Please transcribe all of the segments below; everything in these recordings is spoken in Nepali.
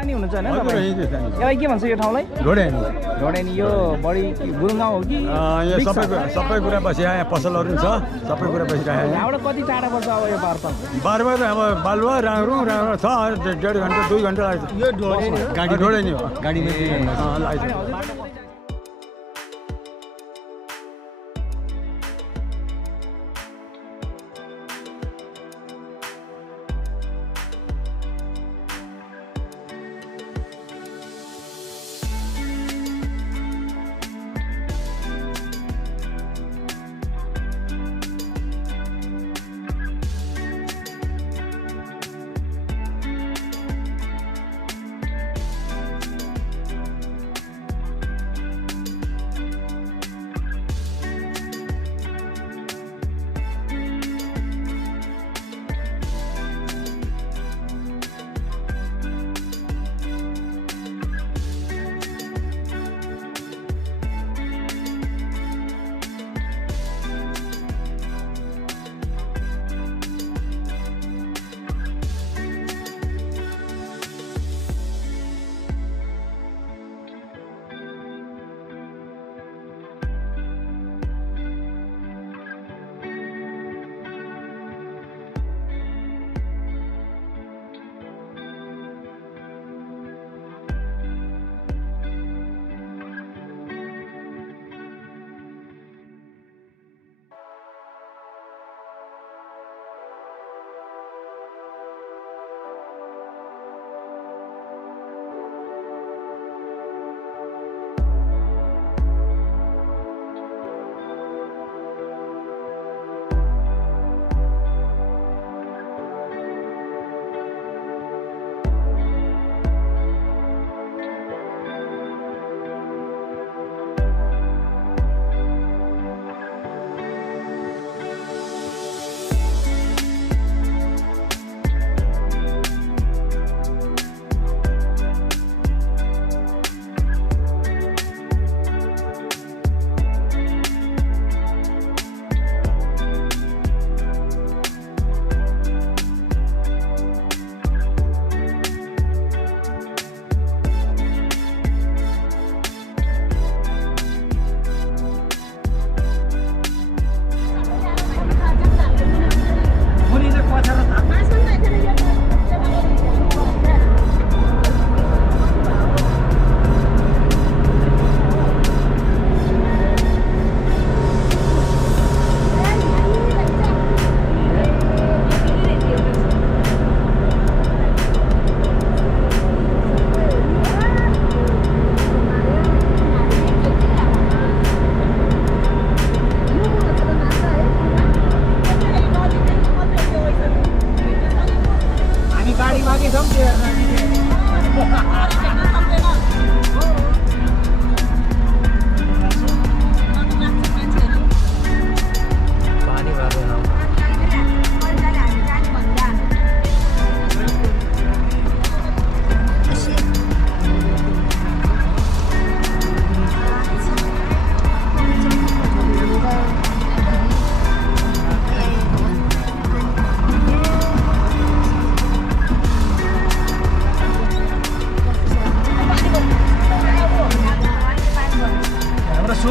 स्थानीय हुनुहुन्छ हैन हजुर तपाईँ? यही स्थानीय यसलाई के भन्छ यो ठाउँलाई? ढोडेनी ढोडेनी यो बढी गुरुगाउँ हो कि? यहाँ सबै कुरा बसिरहेको यहाँ पसलहरू पनि छ सबै कुरा बसिरहेको यहाँ यहाँबाट कति टाढा पर्छ अब यो बारपाक? बारमा त अब बालुवा राङ्रो छ 1.5 घन्टा 2 घन्टा लाग्छ यो ढोडेनी हो गाडीमा लाग्छ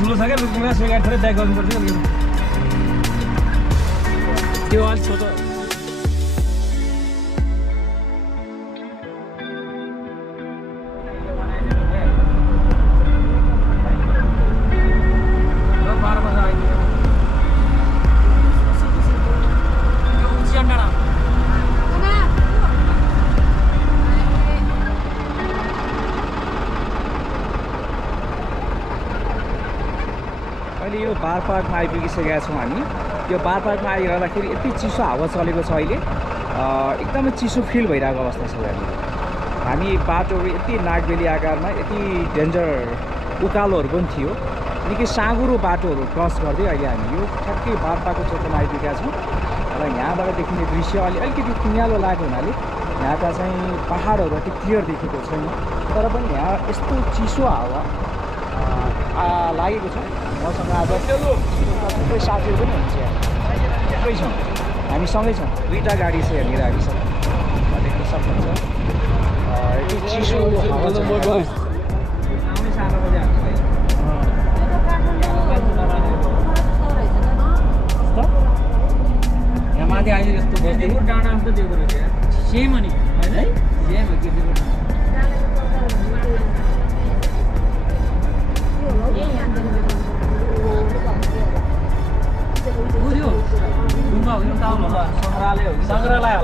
ठुलो छ क्या लुकुमा स्वीकार थोरै ब्याक गर्नुपर्छ त्यो अलिक छोटो यो बारपाकमा आइपुगिसकेका छौँ हामी। यो बारपाकमा आइरहँदाखेरि यति चिसो हावा चलेको छ अहिले, एकदमै चिसो फिल भइरहेको अवस्था छ यहाँनिर। हामी बाटोहरू यति नागबेली आकारमा यति डेन्जर उकालोहरू पनि थियो, निकै साँगुरो बाटोहरू क्रस गर्दै अहिले हामी यो ठ्याक्कै बारपाकको क्षेत्रमा आइपुगेका छौँ। र यहाँबाट देखिने दृश्य अलिकति कुँयालो लागेको हुनाले यहाँका चाहिँ पहाडहरू अति क्लियर देखेको छैन, तर पनि यहाँ यस्तो चिसो हावा लागेको छ। मसँग आज थुप्रै साथीहरू पनि हुनुहुन्छ, थुप्रै छौँ, हामी सँगै छौँ। दुईवटा गाडी छ यहाँनिर हामीसँग देख्न सक्नुहुन्छ। यति चिसो यहाँ माथि आइज यस्तो डाँडा जस्तो दिएको रहेछ सेम अनि होइन सेम हो के सङ्ग्रहालय हो